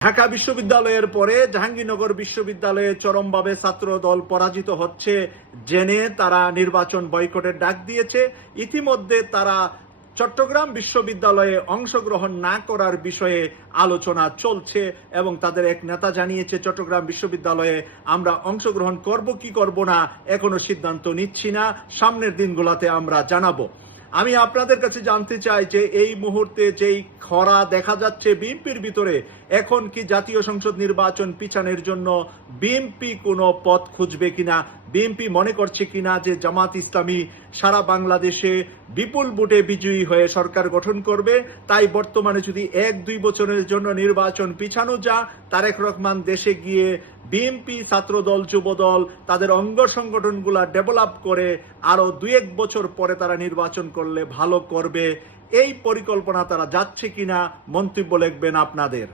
ঢাকা বিশ্ববিদ্যালয়ের পরে জাহাঙ্গীরনগর বিশ্ববিদ্যালয়ে চরমভাবে ছাত্র দল পরাজিত হচ্ছে জেনে তারা নির্বাচন বয়কটের ডাক দিয়েছে। ইতিমধ্যে তারা চট্টগ্রাম বিশ্ববিদ্যালয়ে অংশগ্রহণ না করার বিষয়ে আলোচনা চলছে এবং তাদের এক নেতা জানিয়েছে চট্টগ্রাম বিশ্ববিদ্যালয়ে আমরা অংশগ্রহণ করব কি করব না এখনো সিদ্ধান্ত নিচ্ছি না, সামনের দিনগুলোতে আমরা জানাবো। আমি আপনাদের কাছে জানতে চাই যে এই মুহূর্তে যেই খরা দেখা যাচ্ছে বিএনপির ভিতরে, এখন কি জাতীয় সংসদ নির্বাচন পিছানোর জন্য বিএনপি কোনো পথ খুঁজবে কিনা? বিএনপি মনে করছে কিনা যে জামাত ইসলামী সারা বাংলাদেশে বিপুল ভোটে বিজয়ী হয়ে সরকার গঠন করবে, তাই বর্তমানে যদি 1-2 বছরের জন্য নির্বাচন পিছানো যা, তারেক রহমান দেশে গিয়ে বিএনপি, ছাত্রদল, যুবদল তাদের অঙ্গ সংগঠনগুলা ডেভেলপ করে আরো 2-1 বছর পরে তারা নির্বাচন করলে ভালো করবে, এই পরিকল্পনা তারা যাচ্ছে কিনা মন্তব্য লিখবেন আপনাদের।